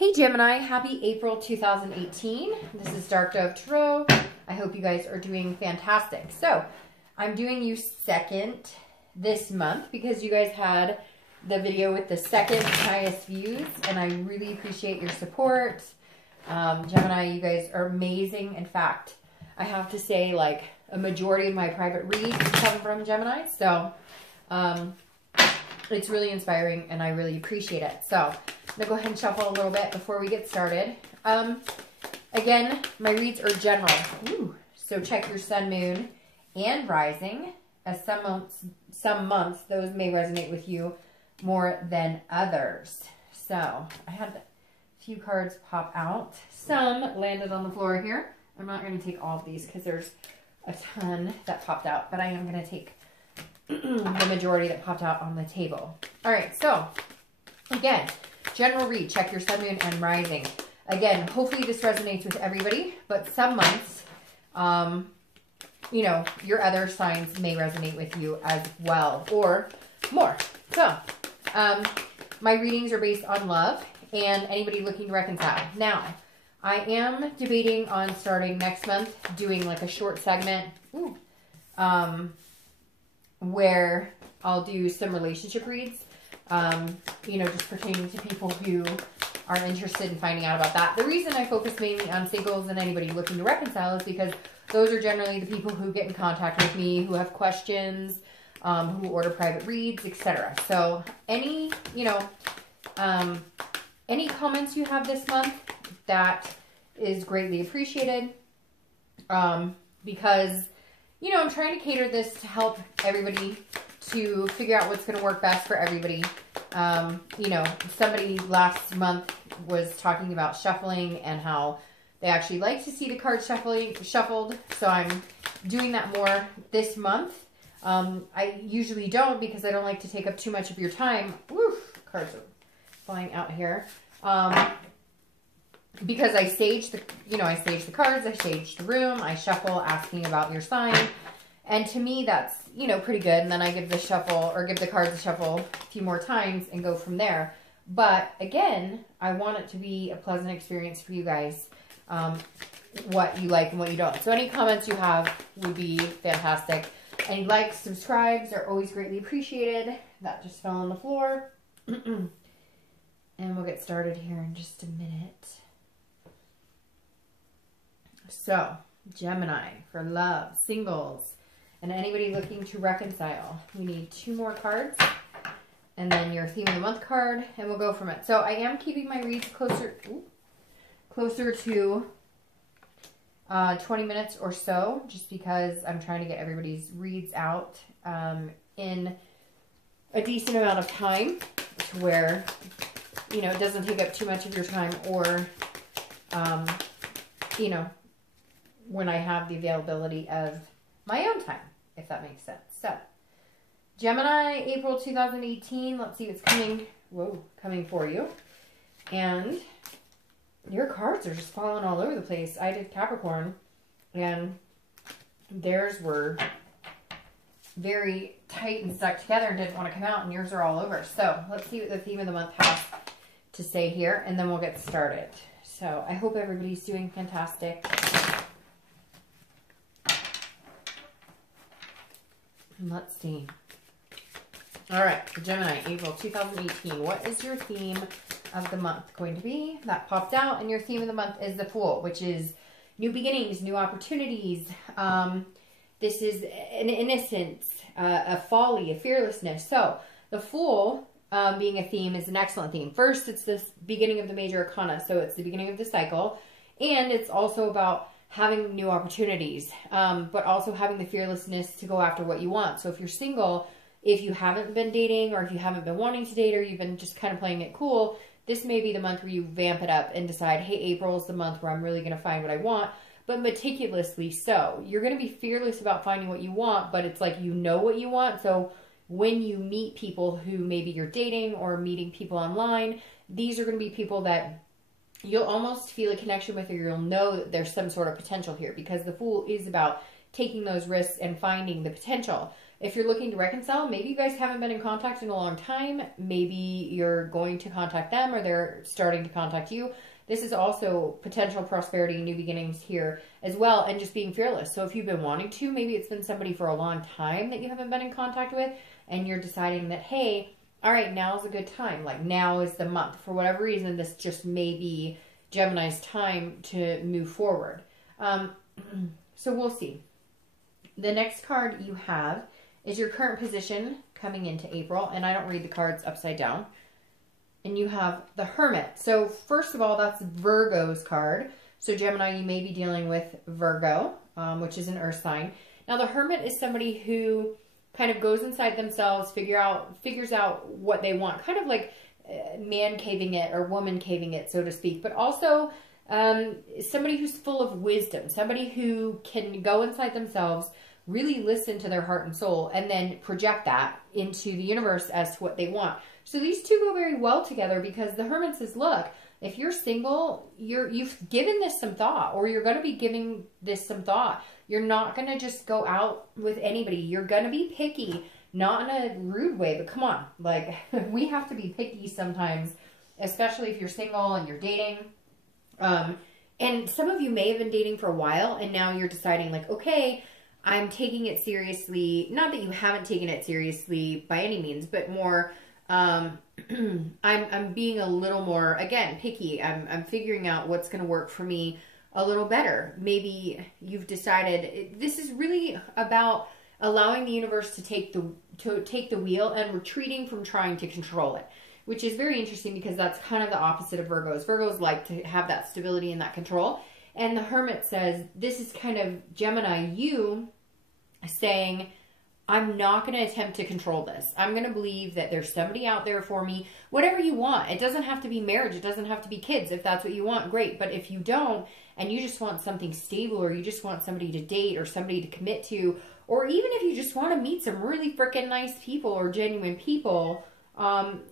Hey Gemini, happy April 2018. This is Dark Dove Tarot. I hope you guys are doing fantastic. So, I'm doing you second this month because you guys had the video with the second highest views, and I really appreciate your support. Gemini, you guys are amazing. In fact, I have to say, like, a majority of my private reads come from Gemini, so it's really inspiring, and I really appreciate it. So, I'm going to go ahead and shuffle a little bit before we get started. Again, my reads are general. Ooh. So, check your sun, moon, and rising. As some months, those may resonate with you more than others. So, I had a few cards pop out. Some landed on the floor here. I'm not going to take all of these because there's a ton that popped out, but I am going to take the majority that popped out on the table. All right, so again, general read, check your sun, moon, and rising. Again, hopefully this resonates with everybody, but some months, you know, your other signs may resonate with you as well, or more. So, my readings are based on love and anybody looking to reconcile. Now, I am debating on starting next month doing like a short segment, where I'll do some relationship reads, you know, just pertaining to people who are interested in finding out about that. The reason I focus mainly on singles and anybody looking to reconcile is because those are generally the people who get in contact with me, who have questions, who order private reads, etc. So any, you know, any comments you have this month, that is greatly appreciated, because, you know, I'm trying to cater this to help everybody to figure out what's going to work best for everybody. You know, somebody last month was talking about shuffling and how they actually like to see the cards shuffled. So I'm doing that more this month. I usually don't because I don't like to take up too much of your time. Woof, cards are flying out here. Because I stage the, you know, I stage the cards, I stage the room, I shuffle asking about your sign. And to me, that's, you know, pretty good. And then I give the shuffle, or give the cards a shuffle a few more times and go from there. But again, I want it to be a pleasant experience for you guys, what you like and what you don't. So any comments you have would be fantastic. Any likes, subscribes are always greatly appreciated. That just fell on the floor. And we'll get started here in just a minute. So, Gemini, for love, singles, and anybody looking to reconcile. We need 2 more cards, and then your theme of the month card, and we'll go from it. So, I am keeping my reads closer to 20 minutes or so, just because I'm trying to get everybody's reads out in a decent amount of time, to where, you know, it doesn't take up too much of your time, or, you know, when I have the availability of my own time, if that makes sense. So, Gemini, April 2018. Let's see what's coming for you. And your cards are just falling all over the place. I did Capricorn, and theirs were very tight and stuck together and didn't want to come out, and yours are all over. So, let's see what the theme of the month has to say here, and then we'll get started. So, I hope everybody's doing fantastic. Let's see. All right, for Gemini, April 2018. What is your theme of the month going to be? That popped out, and your theme of the month is the Fool, which is new beginnings, new opportunities. This is an innocence, a folly, a fearlessness. So, the Fool being a theme is an excellent theme. First, it's the beginning of the major arcana, so it's the beginning of the cycle, and it's also about having new opportunities, but also having the fearlessness to go after what you want. So if you're single, if you haven't been dating, or if you haven't been wanting to date, or you've been just kind of playing it cool, this may be the month where you vamp it up and decide, hey, April is the month where I'm really going to find what I want, but meticulously so. You're going to be fearless about finding what you want, but it's like you know what you want. So when you meet people who maybe you're dating or meeting people online, these are going to be people that you'll almost feel a connection with, or you'll know that there's some sort of potential here, because the Fool is about taking those risks and finding the potential. If you're looking to reconcile, maybe you guys haven't been in contact in a long time. Maybe you're going to contact them or they're starting to contact you. This is also potential prosperity, new beginnings here as well, and just being fearless. So if you've been wanting to, maybe it's been somebody for a long time that you haven't been in contact with, and you're deciding that, hey, all right, now's a good time. Like, now is the month. For whatever reason, this just may be Gemini's time to move forward. So we'll see. The next card you have is your current position coming into April, and I don't read the cards upside down. And you have the Hermit. So first of all, that's Virgo's card. So Gemini, you may be dealing with Virgo, which is an earth sign. Now the Hermit is somebody who kind of goes inside themselves, figures out what they want, kind of like man caving it or woman caving it, so to speak, but also somebody who's full of wisdom, somebody who can go inside themselves, really listen to their heart and soul, and then project that into the universe as to what they want. So these two go very well together, because the Hermit says, look, if you're single, you've given this some thought, or you're going to be giving this some thought. You're not going to just go out with anybody. You're going to be picky, not in a rude way, but come on. Like, we have to be picky sometimes, especially if you're single and you're dating. And some of you may have been dating for a while, and now you're deciding, like, okay, I'm taking it seriously. Not that you haven't taken it seriously by any means, but more, I'm being a little more, again, picky. I'm figuring out what's going to work for me a little better. Maybe you've decided this is really about allowing the universe to take the wheel and retreating from trying to control it, which is very interesting, because that's kind of the opposite of Virgos. Virgos like to have that stability and that control. And the Hermit says, this is kind of Gemini, you saying, I'm not going to attempt to control this. I'm going to believe that there's somebody out there for me. Whatever you want. It doesn't have to be marriage. It doesn't have to be kids. If that's what you want, great. But if you don't, and you just want something stable, or you just want somebody to date or somebody to commit to, or even if you just want to meet some really freaking nice people or genuine people,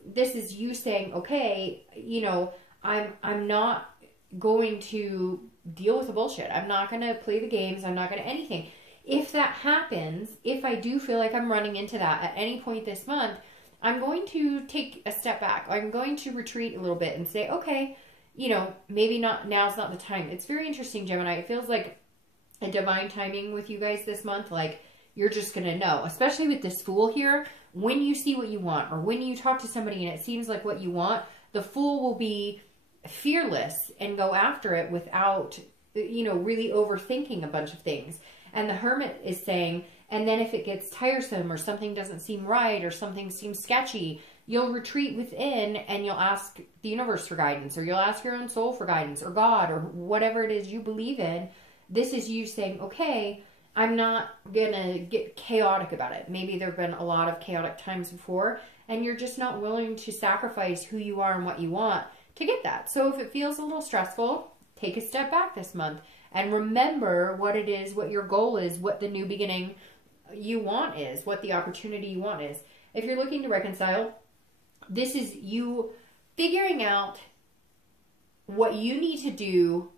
this is you saying, okay, you know, I'm not going to deal with the bullshit. I'm not going to play the games. I'm not going to anything. If that happens, if I do feel like I'm running into that at any point this month, I'm going to take a step back. I'm going to retreat a little bit and say, okay, you know, maybe not, now's not the time. It's very interesting, Gemini. It feels like a divine timing with you guys this month. Like, you're just going to know, especially with this Fool here, when you see what you want, or when you talk to somebody and it seems like what you want, the Fool will be fearless and go after it without, you know, really overthinking a bunch of things. And the Hermit is saying, and then if it gets tiresome or something doesn't seem right or something seems sketchy, you'll retreat within and you'll ask the universe for guidance, or you'll ask your own soul for guidance, or God, or whatever it is you believe in. This is you saying, okay, I'm not going to get chaotic about it. Maybe there have been a lot of chaotic times before, and you're just not willing to sacrifice who you are and what you want to get that. So if it feels a little stressful, take a step back this month and remember what it is, what your goal is, what the new beginning you want is, what the opportunity you want is. If you're looking to reconcile, this is you figuring out what you need to do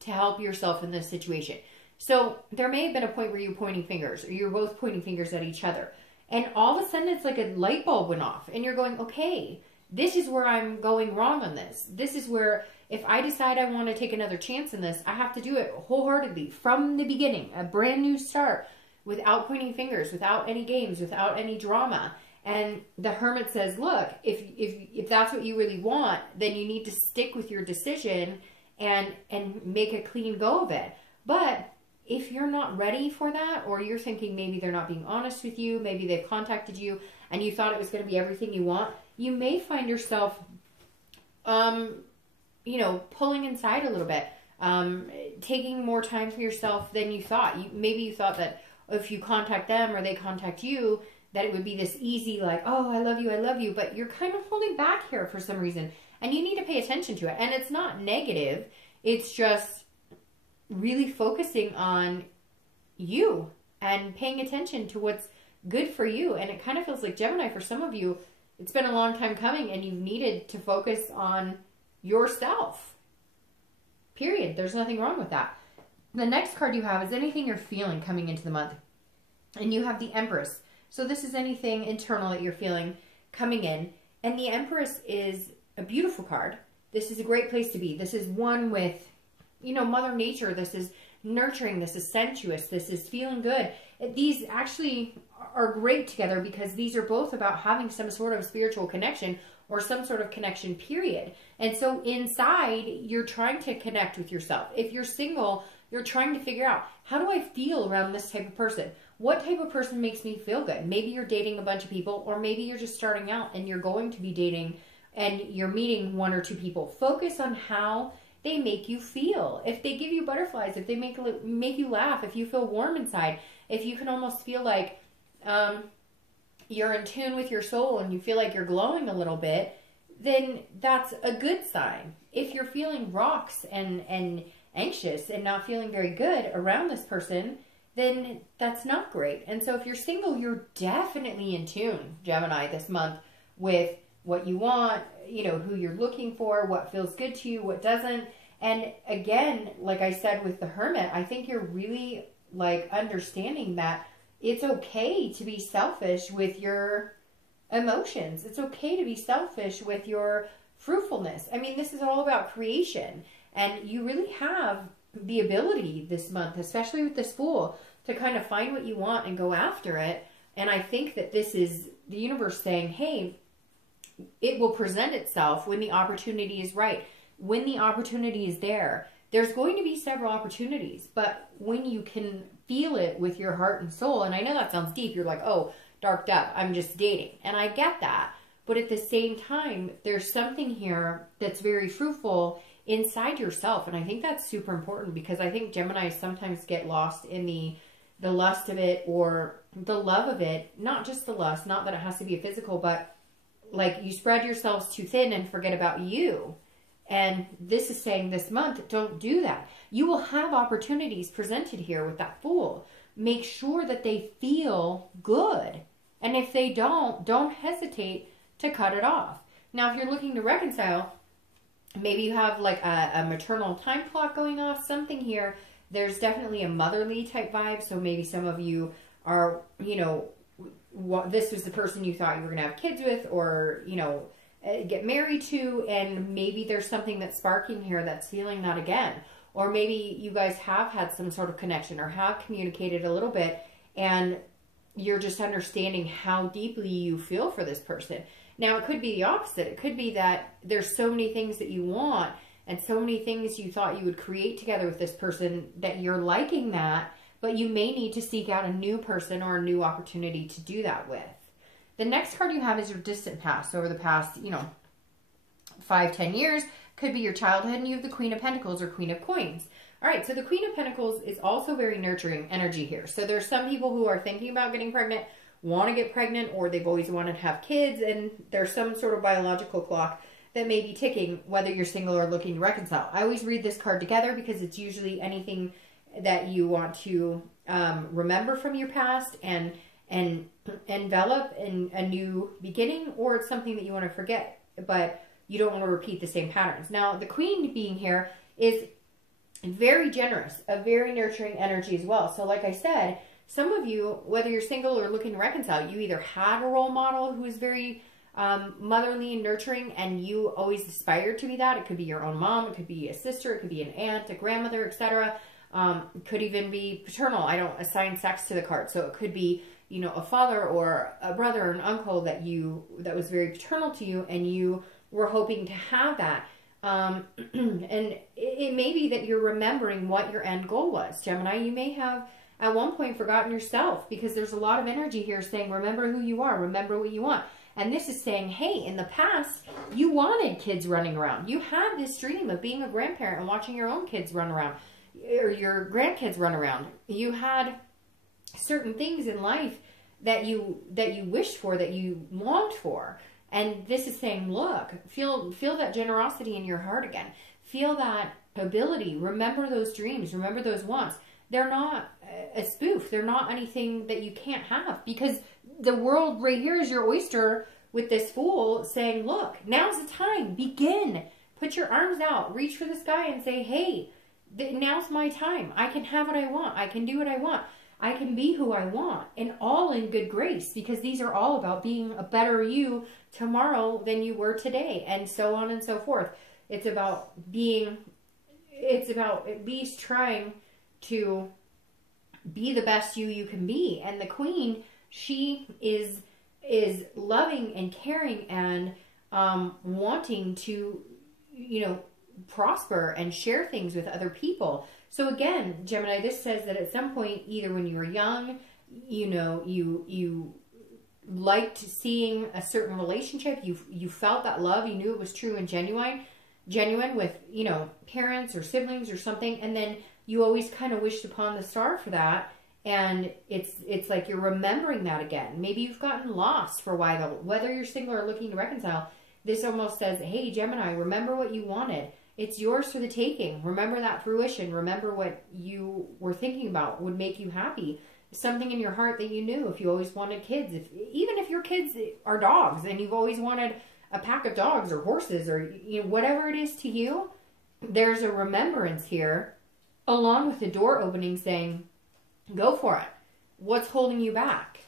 to help yourself in this situation. So there may have been a point where you're pointing fingers, or you're both pointing fingers at each other. And all of a sudden it's like a light bulb went off and you're going, okay, this is where I'm going wrong on this. This is where, if I decide I want to take another chance in this, I have to do it wholeheartedly from the beginning, a brand new start, without pointing fingers, without any games, without any drama. And the Hermit says, look, if that's what you really want, then you need to stick with your decision and make a clean go of it. But if you're not ready for that, or you're thinking maybe they're not being honest with you, maybe they've contacted you and you thought it was going to be everything you want, you may find yourself, you know, pulling inside a little bit, taking more time for yourself than you thought. Maybe you thought that if you contact them or they contact you, that it would be this easy, like, oh, I love you, but you're kind of holding back here for some reason, and you need to pay attention to it. And it's not negative. It's just really focusing on you and paying attention to what's good for you. And it kind of feels like, Gemini, for some of you, it's been a long time coming and you've needed to focus on yourself. Period. There's nothing wrong with that. The next card you have is anything you're feeling coming into the month. And you have the Empress. So this is anything internal that you're feeling coming in. And the Empress is a beautiful card. This is a great place to be. This is one with, you know, Mother Nature. This is nurturing. This is sensuous. This is feeling good. These actually are great together because these are both about having some sort of spiritual connection or some sort of connection, period. And so inside, you're trying to connect with yourself. If you're single, you're trying to figure out, how do I feel around this type of person? What type of person makes me feel good? Maybe you're dating a bunch of people, or maybe you're just starting out and you're going to be dating and you're meeting one or two people. Focus on how they make you feel. If they give you butterflies, if they make you laugh, if you feel warm inside, if you can almost feel like you're in tune with your soul and you feel like you're glowing a little bit, then that's a good sign. If you're feeling rocks and anxious and not feeling very good around this person, then that's not great. And so if you're single, you're definitely in tune, Gemini, this month with what you want, you know, who you're looking for, what feels good to you, what doesn't. And again, like I said with the Hermit, I think you're really like understanding that it's okay to be selfish with your emotions. It's okay to be selfish with your fruitfulness. I mean, this is all about creation. And you really have the ability this month, especially with this Fool, to kind of find what you want and go after it. And I think that this is the universe saying, hey, it will present itself when the opportunity is right. When the opportunity is there, there's going to be several opportunities, but when you can feel it with your heart and soul, and I know that sounds deep, you're like, oh, dark dove, I'm just dating. And I get that. But at the same time, there's something here that's very fruitful inside yourself. And I think that's super important because I think Geminis sometimes get lost in the lust of it or the love of it. Not just the lust, not that it has to be a physical, but like you spread yourselves too thin and forget about you. And this is saying this month, don't do that. You will have opportunities presented here with that Fool. Make sure that they feel good. And if they don't hesitate to cut it off. Now, if you're looking to reconcile, maybe you have like a maternal time clock going off, something here. There's definitely a motherly type vibe. So maybe some of you are, you know, this was the person you thought you were going to have kids with or, you know, get married to, and maybe there's something that's sparking here that's feeling that again. Or maybe you guys have had some sort of connection or have communicated a little bit and you're just understanding how deeply you feel for this person. Now, it could be the opposite. It could be that there's so many things that you want and so many things you thought you would create together with this person that you're liking that, but you may need to seek out a new person or a new opportunity to do that with. The next card you have is your distant past. So over the past, 5-10 years, could be your childhood, and you have the Queen of Pentacles or Queen of Coins. All right, so the Queen of Pentacles is also very nurturing energy here. So there's some people who are thinking about getting pregnant, want to get pregnant, or they've always wanted to have kids, and there's some sort of biological clock that may be ticking, whether you're single or looking to reconcile. I always read this card together because it's usually anything that you want to remember from your past and envelop in a new beginning, or it's something that you want to forget, but you don't want to repeat the same patterns. Now, the Queen being here is very generous, a very nurturing energy as well. So like I said, some of you, whether you're single or looking to reconcile, you either had a role model who is very motherly and nurturing, and you always aspired to be that. It could be your own mom, it could be a sister, it could be an aunt, a grandmother, etc. It could even be paternal. I don't assign sex to the card, so it could be, a father or a brother or an uncle that was very paternal to you, and you were hoping to have that. And it may be that you're remembering what your end goal was. Gemini, you may have at one point forgotten yourself, because there's a lot of energy here saying, remember who you are, remember what you want. And this is saying, hey, in the past, you wanted kids running around. You had this dream of being a grandparent and watching your own kids run around, or your grandkids run around. You had certain things in life that you wished for, that you longed for. And this is saying, look, feel that generosity in your heart again. Feel that ability. Remember those dreams. Remember those wants. They're not a spoof. They're not anything that you can't have, because the world right here is your oyster with this Fool saying, look, now's the time. Begin. Put your arms out. Reach for the sky and say, hey, now's my time. I can have what I want. I can do what I want. I can be who I want, and all in good grace, because these are all about being a better you tomorrow than you were today, and so on and so forth. It's about at least trying to be the best you can be. And the queen, she is loving and caring and wanting to, prosper and share things with other people. So again, Gemini, this says that at some point, either when you were young, you liked seeing a certain relationship, you felt that love, you knew it was true and genuine with, parents or siblings or something, and then you always kind of wished upon the star for that, and it's like you're remembering that again. Maybe you've gotten lost for a while, whether you're single or looking to reconcile. This almost says, hey, Gemini, remember what you wanted. It's yours for the taking. Remember that fruition. Remember what you were thinking about would make you happy. Something in your heart that you knew. If you always wanted kids, even if your kids are dogs and you've always wanted a pack of dogs or horses or whatever it is to you, there's a remembrance here along with the door opening saying, go for it. What's holding you back?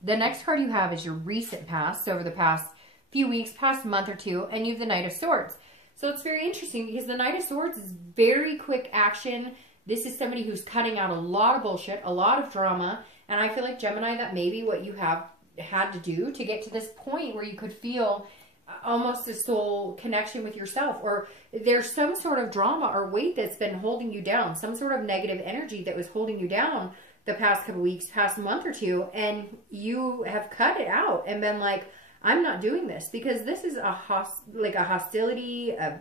The next card you have is your recent past, over the past few weeks, past month or two, and you have the Knight of Swords. So it's very interesting because the Knight of Swords is very quick action. This is somebody who's cutting out a lot of bullshit, a lot of drama. And I feel like, Gemini, that maybe what you have had to do to get to this point where you could feel almost a soul connection with yourself, or there's some sort of drama or weight that's been holding you down, some sort of negative energy that was holding you down the past couple weeks, past month or two, and you have cut it out and been like, I'm not doing this, because this is a hostility, a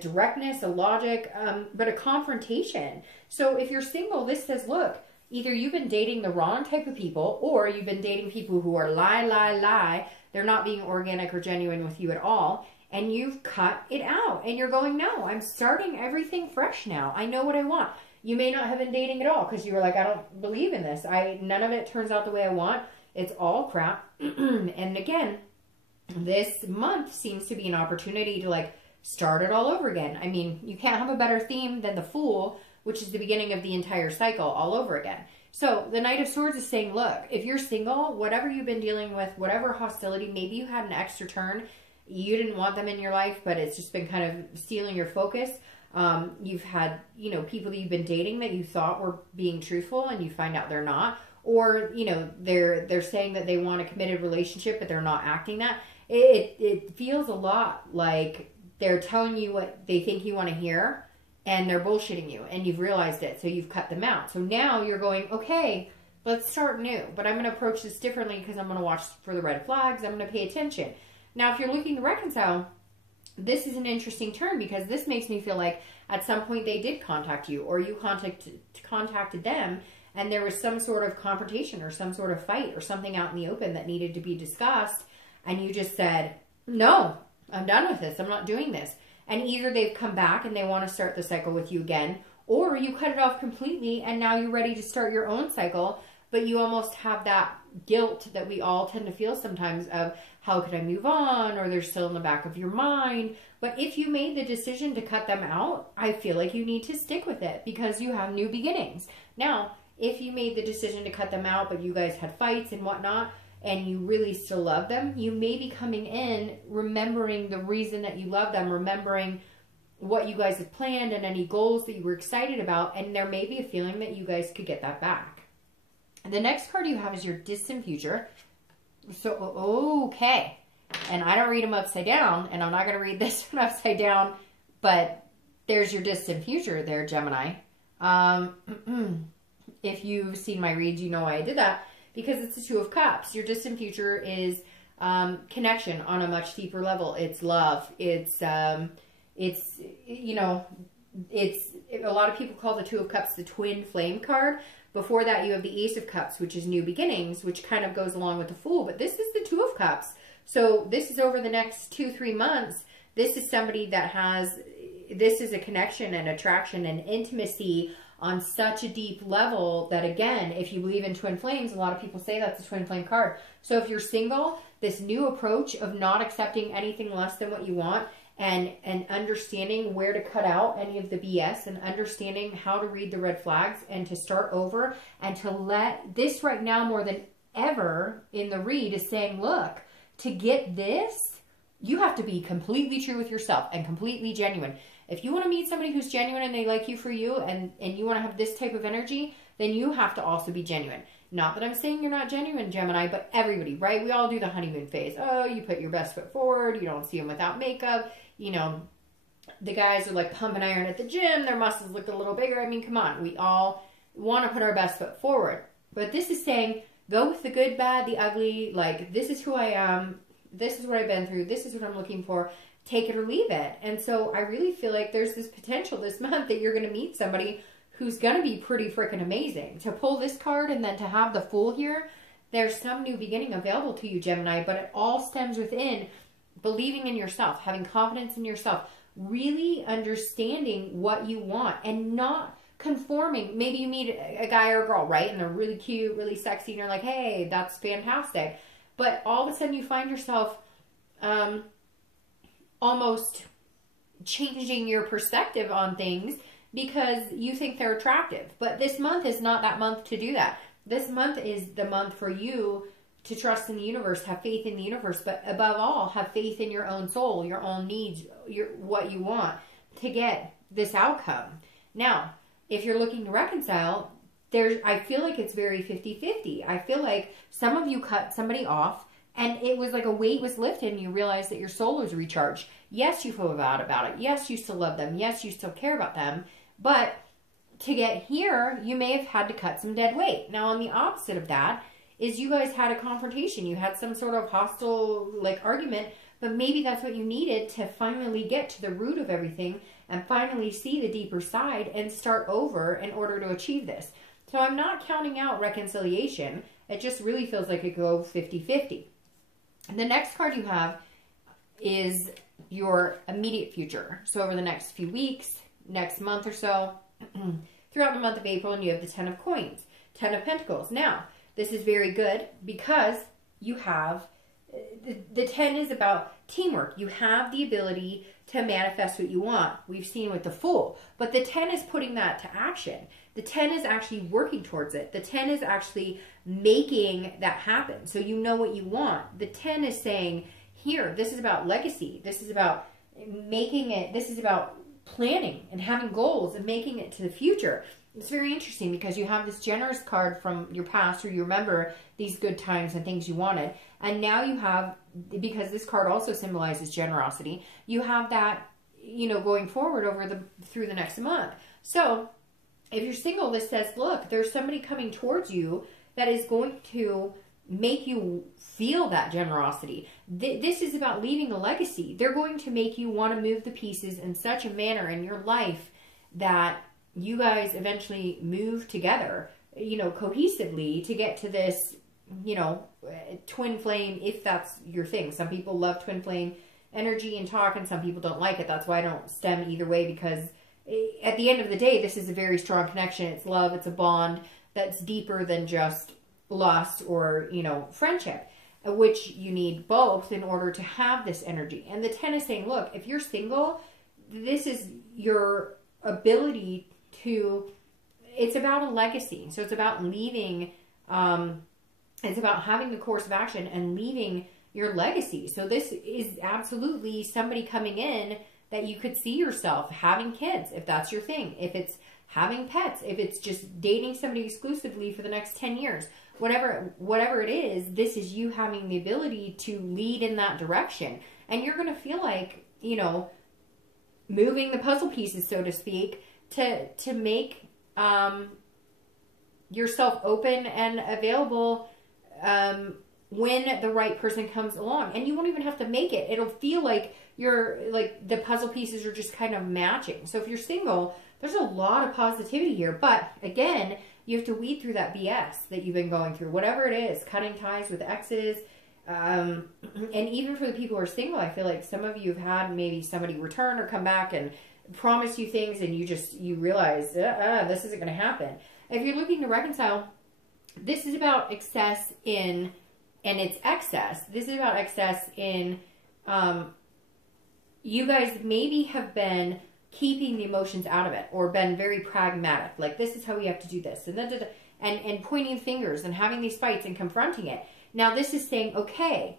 directness, a logic, but a confrontation. So if you're single, this says, look, either you've been dating the wrong type of people, or you've been dating people who are lie. They're not being organic or genuine with you at all. And you've cut it out. And you're going, no, I'm starting everything fresh now. I know what I want. You may not have been dating at all because you were like, I don't believe in this. None of it turns out the way I want. It's all crap. And again, this month seems to be an opportunity to start it all over again. I mean, you can't have a better theme than the Fool, which is the beginning of the entire cycle all over again. So the Knight of Swords is saying, look, if you're single, whatever you've been dealing with, whatever hostility, maybe you had an extra turn, you didn't want them in your life, but it's just been kind of stealing your focus. You've had, people that you've been dating that you thought were being truthful and you find out they're not. Or, they're saying that they want a committed relationship, but they're not acting that. It feels a lot like they're telling you what they think you want to hear, and they're bullshitting you, and you've realized it, so you've cut them out. So now you're going, okay, let's start new, but I'm going to approach this differently because I'm going to watch for the red flags. I'm going to pay attention. Now, if you're looking to reconcile, this is an interesting turn, because this makes me feel like at some point they did contact you, or you contacted them, and there was some sort of confrontation or some sort of fight or something out in the open that needed to be discussed, and you just said, no, I'm done with this. I'm not doing this. And either they've come back and they want to start the cycle with you again, or you cut it off completely and now you're ready to start your own cycle, but you almost have that guilt that we all tend to feel sometimes of, how could I move on? Or they're still in the back of your mind. But if you made the decision to cut them out, I feel like you need to stick with it because you have new beginnings. Now, if you made the decision to cut them out, but you guys had fights and whatnot, and you really still love them, you may be coming in remembering the reason that you love them, remembering what you guys have planned and any goals that you were excited about, and there may be a feeling that you guys could get that back. The next card you have is your distant future. So, okay. And I don't read them upside down, and I'm not going to read this one upside down, but there's your distant future there, Gemini. If you've seen my reads, you know why I did that. Because it's the Two of Cups. Your distant future is connection on a much deeper level. It's love. It's a lot of people call the Two of Cups the twin flame card. Before that, you have the Ace of Cups, which is new beginnings, which kind of goes along with the Fool. But this is the Two of Cups. So this is over the next 2-3 months. This is somebody that this is a connection and attraction and intimacy on such a deep level that, again, if you believe in twin flames, a lot of people say that's a twin flame card. So if you're single, this new approach of not accepting anything less than what you want and understanding where to cut out any of the BS and understanding how to read the red flags and to start over and to let this right now more than ever in the read is saying, look, to get this, you have to be completely true with yourself and completely genuine. If you want to meet somebody who's genuine and they like you for you and you want to have this type of energy, then you have to also be genuine. Not that I'm saying you're not genuine, Gemini, but everybody, right? We all do the honeymoon phase. Oh, you put your best foot forward. You don't see them without makeup. You know, the guys are like pumping iron at the gym. Their muscles look a little bigger. I mean, come on. We all want to put our best foot forward. But this is saying, go with the good, bad, the ugly. Like, this is who I am. This is what I've been through. This is what I'm looking for. Take it or leave it. And so I really feel like there's this potential this month that you're going to meet somebody who's going to be pretty freaking amazing. To pull this card and then to have the Fool here, there's some new beginning available to you, Gemini, but it all stems within believing in yourself, having confidence in yourself, really understanding what you want and not conforming. Maybe you meet a guy or a girl, right? And they're really cute, really sexy, and you're like, hey, that's fantastic. But all of a sudden you find yourself almost changing your perspective on things because you think they're attractive. But this month is not that month to do that. This month is the month for you to trust in the universe, have faith in the universe, but above all, have faith in your own soul, your own needs, what you want to get this outcome. Now, if you're looking to reconcile, I feel like it's very 50-50. I feel like some of you cut somebody off and it was like a weight was lifted and you realized that your soul was recharged. Yes, you feel bad about it. Yes, you still love them. Yes, you still care about them. But to get here, you may have had to cut some dead weight. Now, on the opposite of that is you guys had a confrontation. You had some sort of hostile argument, but maybe that's what you needed to finally get to the root of everything and finally see the deeper side and start over in order to achieve this. So I'm not counting out reconciliation. It just really feels like it go 50-50. And the next card you have is your immediate future. So over the next few weeks, next month or so, throughout the month of April, and you have the 10 of coins, 10 of pentacles. Now, this is very good because you have, the 10 is about teamwork. You have the ability to manifest what you want. We've seen with the Fool. But the 10 is putting that to action. The 10 is actually working towards it. The 10 is actually making that happen. So you know what you want. The 10 is saying, here, this is about legacy. This is about making it, this is about planning and having goals and making it to the future. It's very interesting because you have this generous card from your past where you remember these good times and things you wanted. And now you have, because this card also symbolizes generosity, you have that, you know, going forward through the next month. So if you're single, this says, look, there's somebody coming towards you that is going to make you feel that generosity. This is about leaving a legacy. They're going to make you want to move the pieces in such a manner in your life that you guys eventually move together, you know, cohesively to get to this, you know, twin flame, if that's your thing. Some people love twin flame energy and talk, and some people don't like it. That's why I don't stem either way, because at the end of the day, this is a very strong connection. It's love. It's a bond that's deeper than just lust or, you know, friendship, which you need both in order to have this energy. And the 10 is saying, look, if you're single, this is your ability to, it's about a legacy. So it's about leaving, it's about having the course of action and leaving your legacy. So this is absolutely somebody coming in that you could see yourself having kids, if that's your thing. If it's having pets, if it's just dating somebody exclusively for the next 10 years, whatever it is, this is you having the ability to lead in that direction. And you're going to feel like, you know, moving the puzzle pieces, so to speak, to make yourself open and available when the right person comes along. And you won't even have to make it. It'll feel like the puzzle pieces are just kind of matching. So if you're single, there's a lot of positivity here. But again, you have to weed through that BS that you've been going through. Whatever it is, cutting ties with exes. And even for the people who are single, I feel like some of you have had maybe somebody return or come back and promise you things, and you realize, this isn't going to happen. If you're looking to reconcile, this is about excess in, and it's excess. This is about excess in you guys maybe have been keeping the emotions out of it, or been very pragmatic. Like, this is how we have to do this. And pointing fingers and having these fights and confronting it. Now this is saying, okay,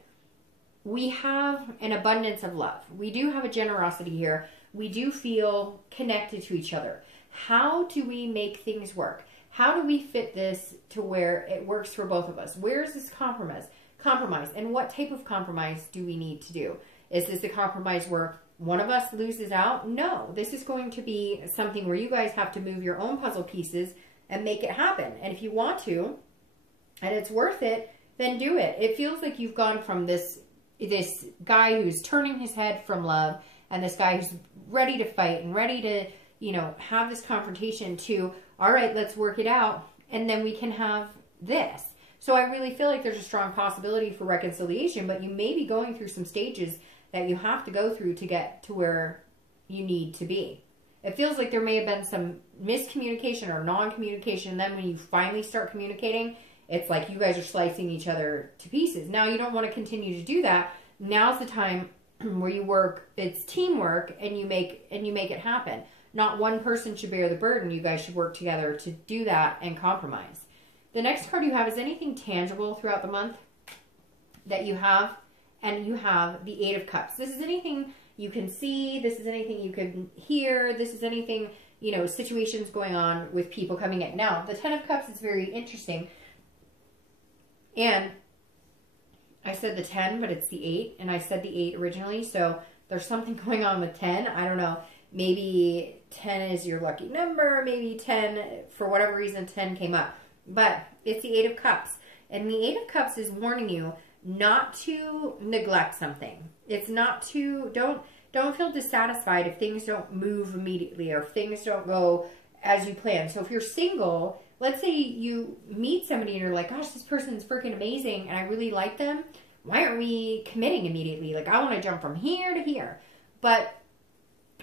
we have an abundance of love. We do have a generosity here. We do feel connected to each other. How do we make things work? How do we fit this to where it works for both of us? Where is this compromise? And what type of compromise do we need to do? Is this a compromise where one of us loses out? No, this is going to be something where you guys have to move your own puzzle pieces and make it happen. And if you want to, and it's worth it, then do it. It feels like you've gone from this guy who's turning his head from love, and this guy who's ready to fight and ready to, you know, have this confrontation, to, all right, let's work it out, and then we can have this. So I really feel like there's a strong possibility for reconciliation, but you may be going through some stages that you have to go through to get to where you need to be. It feels like there may have been some miscommunication or non-communication, and then when you finally start communicating, it's like you guys are slicing each other to pieces. Now, you don't want to continue to do that. Now's the time where you work, it's teamwork, and you make it happen. Not one person should bear the burden. You guys should work together to do that and compromise. The next card you have is anything tangible throughout the month that you have, and you have the Eight of Cups. This is anything you can see. This is anything you can hear. This is anything, you know, situations going on with people coming in. Now, the Ten of Cups is very interesting. And I said the 10, but it's the 8, and I said the 8 originally, so there's something going on with 10. I don't know. Maybe 10 is your lucky number. Maybe 10, for whatever reason, 10 came up. But it's the Eight of Cups. And the Eight of Cups is warning you not to neglect something. It's not to, don't feel dissatisfied if things don't move immediately, or if things don't go as you plan. So if you're single, let's say you meet somebody and you're like, gosh, this person's freaking amazing and I really like them. Why aren't we committing immediately? Like, I want to jump from here to here. But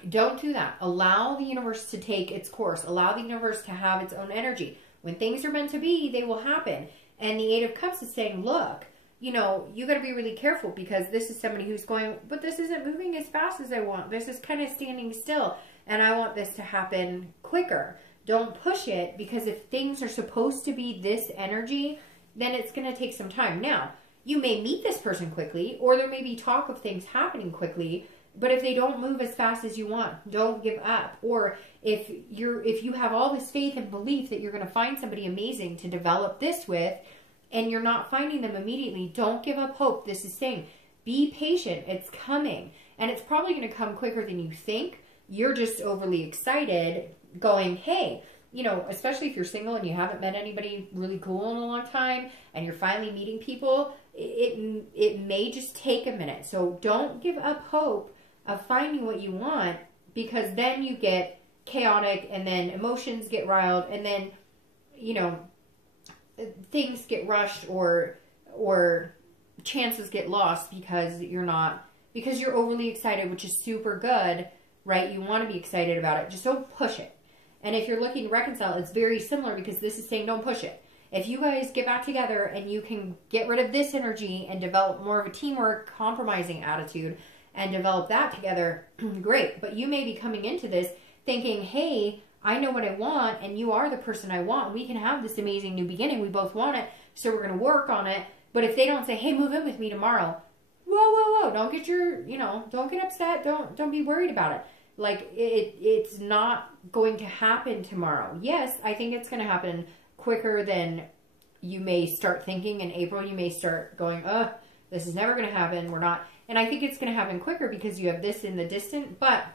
don't do that. Allow the universe to take its course. Allow the universe to have its own energy. When things are meant to be, they will happen. And the Eight of Cups is saying, look, you know, you got to be really careful, because this is somebody who's going, but this isn't moving as fast as I want. This is kind of standing still, and I want this to happen quicker. Don't push it, because if things are supposed to be this energy, then it's going to take some time. Now, you may meet this person quickly, or there may be talk of things happening quickly, but if they don't move as fast as you want, don't give up. Or if you have all this faith and belief that you're going to find somebody amazing to develop this with, and you're not finding them immediately, don't give up hope. This is saying, be patient. It's coming. And it's probably going to come quicker than you think. You're just overly excited, going, hey, you know, especially if you're single and you haven't met anybody really cool in a long time, and you're finally meeting people, it may just take a minute. So don't give up hope of finding what you want, because then you get chaotic, and then emotions get riled, and then, you know, things get rushed, or chances get lost because you're overly excited, which is super good, right? You want to be excited about it. Just don't push it. And if you're looking to reconcile, it's very similar, because this is saying don't push it. If you guys get back together and you can get rid of this energy and develop more of a teamwork, compromising attitude, and develop that together, great. But you may be coming into this thinking, hey, I know what I want, and you are the person I want. We can have this amazing new beginning. We both want it, so we're going to work on it. But if they don't say, hey, move in with me tomorrow, whoa, don't get don't get upset. Don't be worried about it. Like, it's not going to happen tomorrow. Yes, I think it's going to happen quicker than you may start thinking. In April, you may start going, this is never going to happen. We're not. And I think it's going to happen quicker because you have this in the distant, but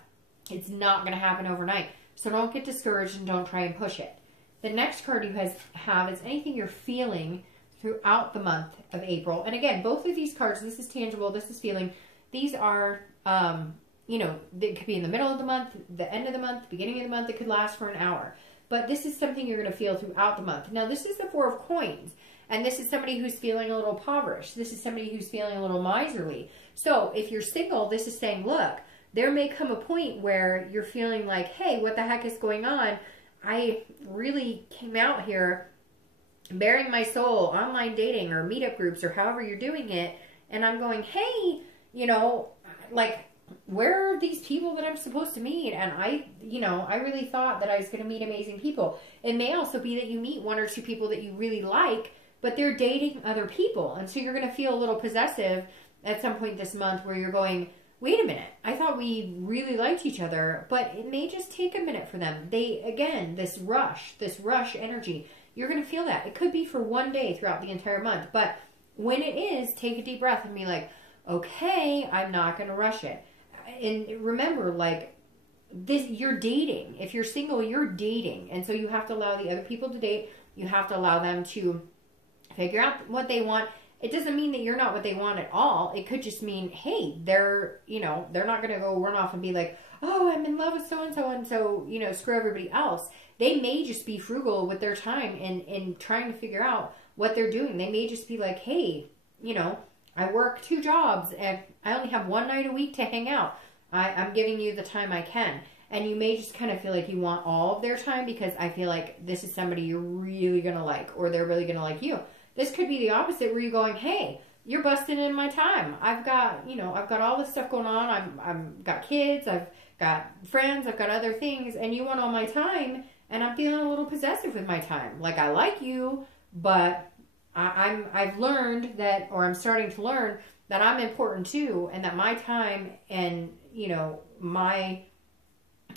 it's not going to happen overnight. So don't get discouraged and don't try and push it. The next card you have is anything you're feeling throughout the month of April. And again, both of these cards, this is tangible, this is feeling. These are, you know, it could be in the middle of the month, the end of the month, beginning of the month. It could last for an hour. But this is something you're going to feel throughout the month. Now, this is the Four of Coins. And this is somebody who's feeling a little impoverished. This is somebody who's feeling a little miserly. So if you're single, this is saying, look, there may come a point where you're feeling like, hey, what the heck is going on? I really came out here bearing my soul, online dating or meetup groups or however you're doing it. And I'm going, hey, you know, like, where are these people that I'm supposed to meet? And I really thought that I was going to meet amazing people. It may also be that you meet one or two people that you really like, but they're dating other people. And so you're going to feel a little possessive at some point this month where you're going, wait a minute, I thought we really liked each other, but it may just take a minute for them. Again, this rush energy, you're going to feel that. It could be for one day throughout the entire month, but when it is, take a deep breath and be like, okay, I'm not going to rush it. And remember, like, you're dating. If you're single, you're dating. And so you have to allow the other people to date. You have to allow them to figure out what they want. It doesn't mean that you're not what they want at all. It could just mean, hey, they're not going to go run off and be like, oh, I'm in love with so-and-so, and so, screw everybody else. They may just be frugal with their time and trying to figure out what they're doing. They may just be like, hey, I work 2 jobs and I only have 1 night a week to hang out. I'm giving you the time I can. And you may just kind of feel like you want all of their time because I feel like this is somebody you're really going to like, or they're really going to like you. This could be the opposite where you're going, hey, you're busting in my time. I've got all this stuff going on. I've got kids. I've got friends. I've got other things. And you want all my time. And I'm feeling a little possessive with my time. Like, I like you, but I've learned that, or I'm starting to learn that I'm important too, and that my time and, my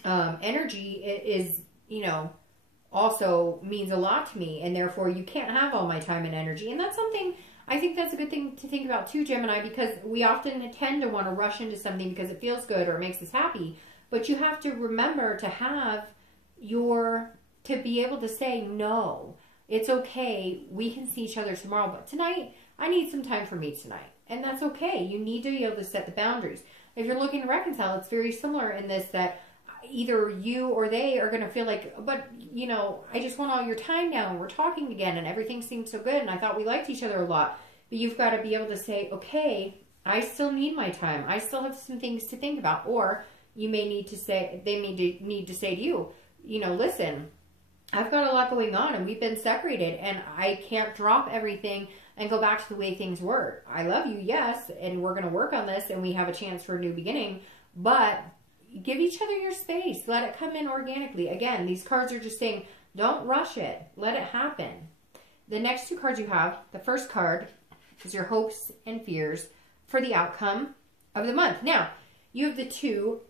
energy is, also means a lot to me, and therefore you can't have all my time and energy. And that's something, I think that's a good thing to think about too, Gemini, because we often tend to want to rush into something because it feels good or it makes us happy. But you have to remember to be able to say, no, it's okay. We can see each other tomorrow, but tonight, I need some time for me tonight. And that's okay. You need to be able to set the boundaries. If you're looking to reconcile, it's very similar in this, that either you or they are going to feel like, but, I just want all your time now, and we're talking again, and everything seems so good, and I thought we liked each other a lot. But you've got to be able to say, okay, I still need my time. I still have some things to think about. Or you may need to say, they may need to say to you, listen, I've got a lot going on, and we've been separated, and I can't drop everything and go back to the way things were. I love you, yes, and we're going to work on this, and we have a chance for a new beginning, but give each other your space. Let it come in organically. Again, these cards are just saying, don't rush it. Let it happen. The next 2 cards you have, the first card is your hopes and fears for the outcome of the month. Now, you have the 2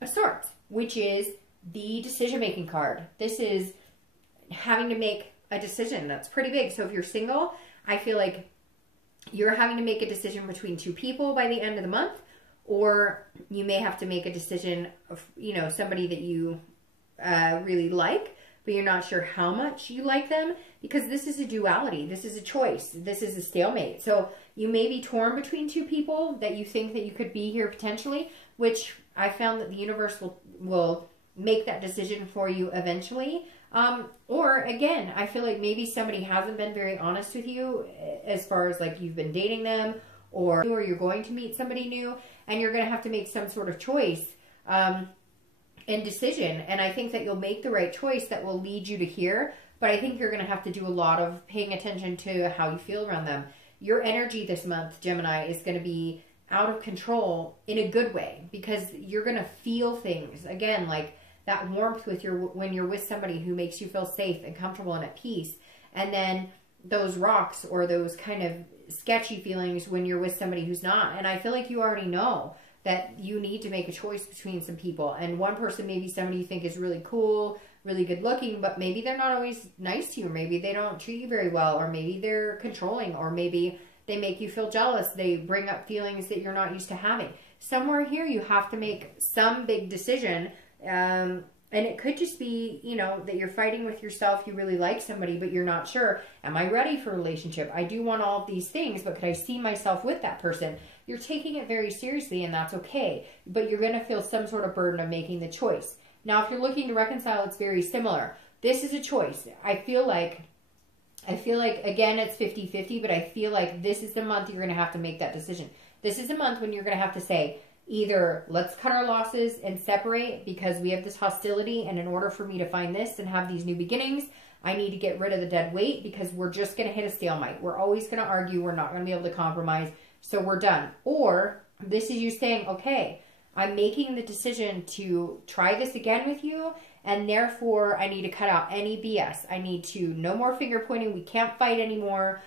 of Swords, which is the decision-making card. This is having to make a decision. That's pretty big. So if you're single, I feel like you're having to make a decision between 2 people by the end of the month, or you may have to make a decision of, somebody that you really like, but you're not sure how much you like them, because this is a duality. This is a choice. This is a stalemate. So you may be torn between 2 people that you think that you could be here potentially, which I found that the universe will make that decision for you eventually. Or again, I feel like maybe somebody hasn't been very honest with you as far as like you've been dating them, or you're going to meet somebody new, and you're going to have to make some sort of choice and decision. And I think that you'll make the right choice that will lead you to here, but I think you're going to have to do a lot of paying attention to how you feel around them. Your energy this month, Gemini, is going to be out of control in a good way, because you're going to feel things. Again, like that warmth when you're with somebody who makes you feel safe and comfortable and at peace. And then those rocks or those kind of sketchy feelings when you're with somebody who's not. And I feel like you already know that you need to make a choice between some people. And one person may be somebody you think is really cool, really good looking, but maybe they're not always nice to you. Maybe they don't treat you very well, or maybe they're controlling, or maybe they make you feel jealous. They bring up feelings that you're not used to having. Somewhere here you have to make some big decision. And it could just be, that you're fighting with yourself. You really like somebody, but you're not sure. Am I ready for a relationship? I do want all of these things, but could I see myself with that person? You're taking it very seriously, and that's okay. But you're going to feel some sort of burden of making the choice. Now, if you're looking to reconcile, it's very similar. This is a choice. I feel like, again, it's 50-50, but I feel like this is the month you're going to have to make that decision. This is the month when you're going to have to say, either let's cut our losses and separate because we have this hostility, and in order for me to find this and have these new beginnings, I need to get rid of the dead weight, because we're just going to hit a stalemate. We're always going to argue. We're not going to be able to compromise. So we're done. Or this is you saying, okay, I'm making the decision to try this again with you, and therefore I need to cut out any BS. I need to, no more finger pointing. We can't fight anymore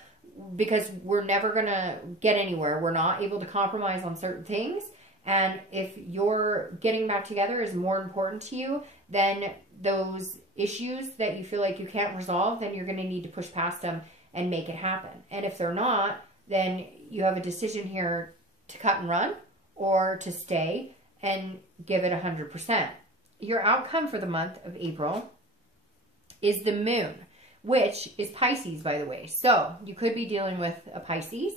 because we're never going to get anywhere. We're not able to compromise on certain things. And if your getting back together is more important to you than those issues that you feel like you can't resolve, then you're going to need to push past them and make it happen. And if they're not, then you have a decision here to cut and run or to stay and give it 100%. Your outcome for the month of April is the moon, which is Pisces, by the way. So you could be dealing with a Pisces.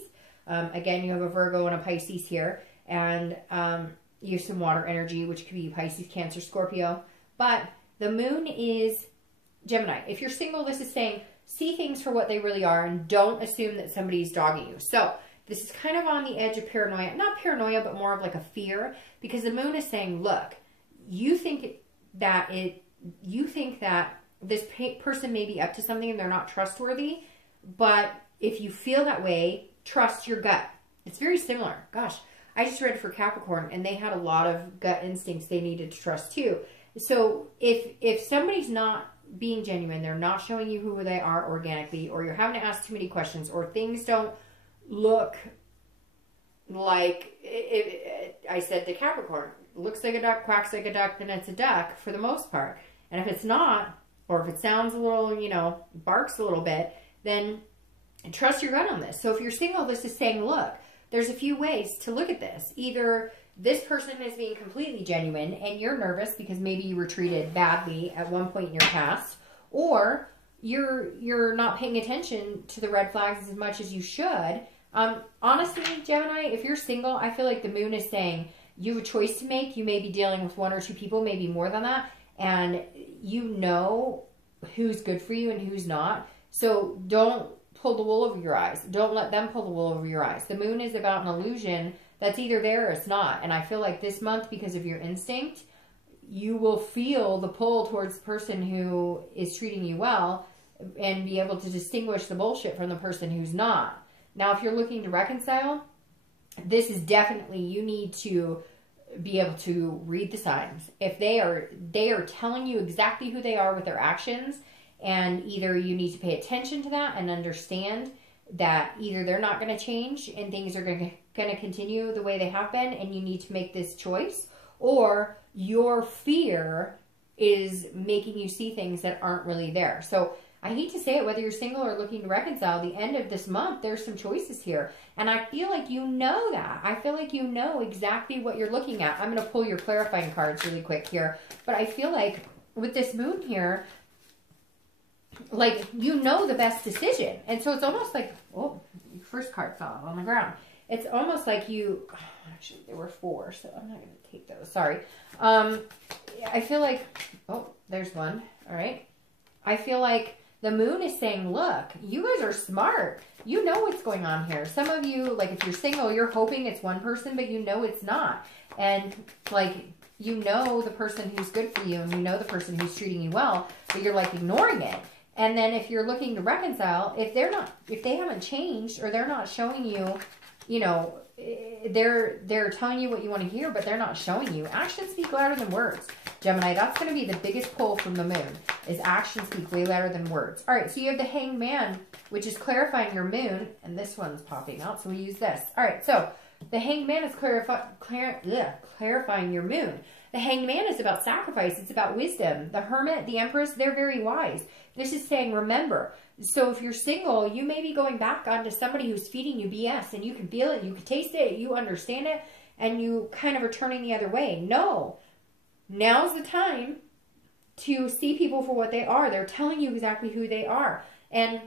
Again, you have a Virgo and a Pisces here, and you have some water energy, which could be Pisces, Cancer, Scorpio. But the moon is Gemini. If you're single, this is saying see things for what they really are and don't assume that somebody's dogging you. So this is kind of on the edge of paranoia. Not paranoia, but more of like a fear, because the moon is saying, look, you think that this person may be up to something and they're not trustworthy, but if you feel that way, trust your gut. It's very similar. Gosh, I just read for Capricorn, and they had a lot of gut instincts they needed to trust too. So if somebody's not being genuine, they're not showing you who they are organically, or you're having to ask too many questions, or things don't look like I said to Capricorn, looks like a duck, quacks like a duck, then it's a duck for the most part. And if it's not, or if it sounds a little, you know, barks a little bit, then trust your gut on this. So if you're single, this is saying, look, there's a few ways to look at this. Either this person is being completely genuine and you're nervous because maybe you were treated badly at one point in your past, or you're not paying attention to the red flags as much as you should. Honestly, Gemini, if you're single, I feel like the moon is saying you have a choice to make. You may be dealing with one or two people, maybe more than that, and you know who's good for you and who's not. So don't pull the wool over your eyes. Don't let them pull the wool over your eyes. The moon is about an illusion that's either there or it's not. And I feel like this month, because of your instinct, you will feel the pull towards the person who is treating you well and be able to distinguish the bullshit from the person who's not. Now, if you're looking to reconcile, this is definitely, you need to be able to read the signs. If they are telling you exactly who they are with their actions, and either you need to pay attention to that and understand that either they're not going to change and things are going to continue the way they have been, and you need to make this choice, or your fear is making you see things that aren't really there. So I hate to say it, whether you're single or looking to reconcile, the end of this month, there's some choices here. And I feel like you know that. I feel like you know exactly what you're looking at. I'm going to pull your clarifying cards really quick here. But I feel like with this moon here, like, you know the best decision. And so it's almost like, oh, your first card fell on the ground. It's almost like you, actually, there were 4, so I'm not going to take those. Sorry. I feel like, oh, there's one. All right. I feel like the moon is saying, look, you guys are smart. You know what's going on here. Some of you, like, if you're single, you're hoping it's one person, but you know it's not. And, like, you know the person who's good for you, and you know the person who's treating you well, but you're, like, ignoring it. And then if you're looking to reconcile, if they haven't changed, or they're not showing you, you know, they're telling you what you want to hear, but they're not showing you. Actions speak louder than words. Gemini, that's going to be the biggest pull from the moon, is actions speak way louder than words. All right, so you have the Hanged Man, which is clarifying your moon, and this one's popping out, so we use this. All right, so the Hanged Man is clarifying your moon. The Hanged Man is about sacrifice. It's about wisdom. The Hermit, the Empress, they're very wise. This is saying, remember. So if you're single, you may be going back onto somebody who's feeding you BS, and you can feel it, you can taste it, you understand it, and you kind of are turning the other way. No. Now's the time to see people for what they are. They're telling you exactly who they are. And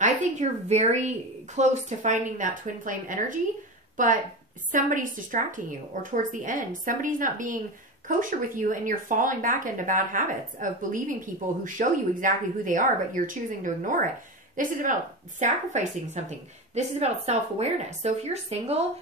I think you're very close to finding that twin flame energy, but somebody's distracting you, or towards the end, somebody's not being kosher with you, and you're falling back into bad habits of believing people who show you exactly who they are, but you're choosing to ignore it. This is about sacrificing something. This is about self-awareness. So if you're single,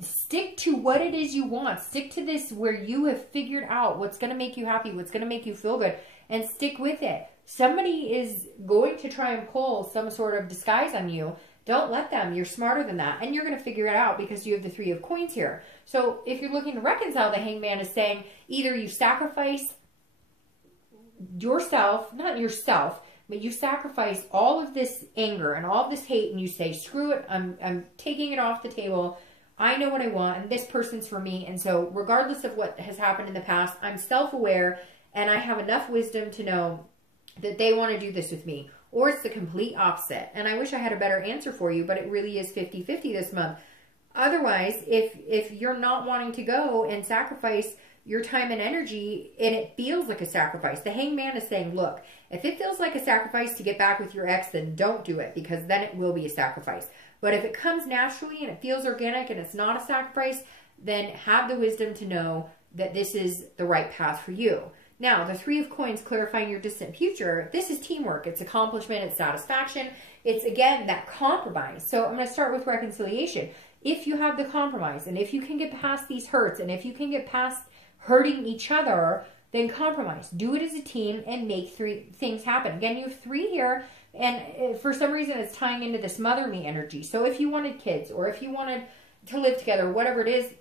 stick to what it is you want. Stick to this where you have figured out what's going to make you happy, what's going to make you feel good, and stick with it. Somebody is going to try and pull some sort of disguise on you Don't let them. You're smarter than that. And you're going to figure it out because you have the 3 of coins here. So if you're looking to reconcile, the Hangman is saying either you sacrifice yourself, not yourself, but you sacrifice all of this anger and all of this hate and you say, screw it, I'm taking it off the table. I know what I want and this person's for me. And so regardless of what has happened in the past, I'm self-aware and I have enough wisdom to know that they want to do this with me. Or it's the complete opposite. And I wish I had a better answer for you, but it really is 50-50 this month. Otherwise, if you're not wanting to go and sacrifice your time and energy, and it feels like a sacrifice, the Hangman is saying, look, if it feels like a sacrifice to get back with your ex, then don't do it, because then it will be a sacrifice. But if it comes naturally and it feels organic and it's not a sacrifice, then have the wisdom to know that this is the right path for you. Now, the 3 of coins clarifying your distant future, this is teamwork. It's accomplishment. It's satisfaction. It's, again, that compromise. So I'm going to start with reconciliation. If you have the compromise and if you can get past these hurts and if you can get past hurting each other, then compromise. Do it as a team and make 3 things happen. Again, you have 3 here, and for some reason it's tying into this motherly energy. So if you wanted kids or if you wanted to live together, whatever it is,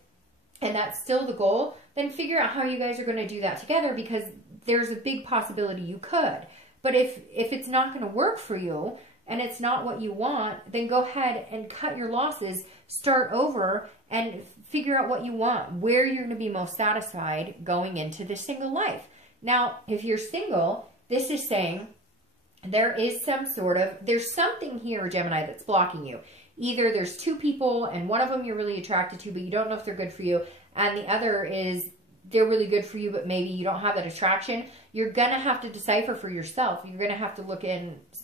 and that's still the goal, then figure out how you guys are going to do that together, because there's a big possibility you could. But if it's not going to work for you and it's not what you want, then go ahead and cut your losses, start over, and figure out what you want, where you're going to be most satisfied going into this single life. Now, if you're single, this is saying there is there's something here, Gemini, that's blocking you. Either there's 2 people and one of them you're really attracted to, but you don't know if they're good for you. And the other is they're really good for you, but maybe you don't have that attraction. You're going to have to decipher for yourself. You're going to have to look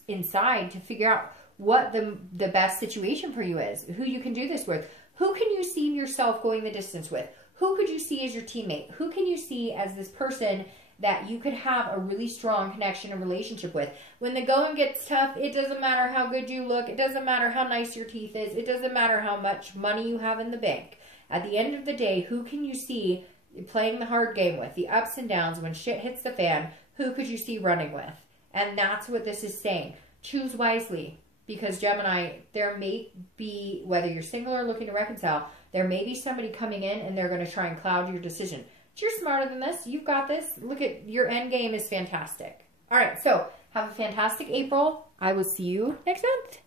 inside to figure out what the best situation for you is, who you can do this with. Who can you see yourself going the distance with? Who could you see as your teammate? Who can you see as this person that you could have a really strong connection and relationship with? When the going gets tough, it doesn't matter how good you look. It doesn't matter how nice your teeth is. It doesn't matter how much money you have in the bank. At the end of the day, who can you see playing the hard game with? The ups and downs, when shit hits the fan, who could you see running with? And that's what this is saying. Choose wisely. Because Gemini, there may be, whether you're single or looking to reconcile, there may be somebody coming in and they're going to try and cloud your decision. But you're smarter than this. You've got this. Look at your end game is fantastic. All right, so have a fantastic April. I will see you next month.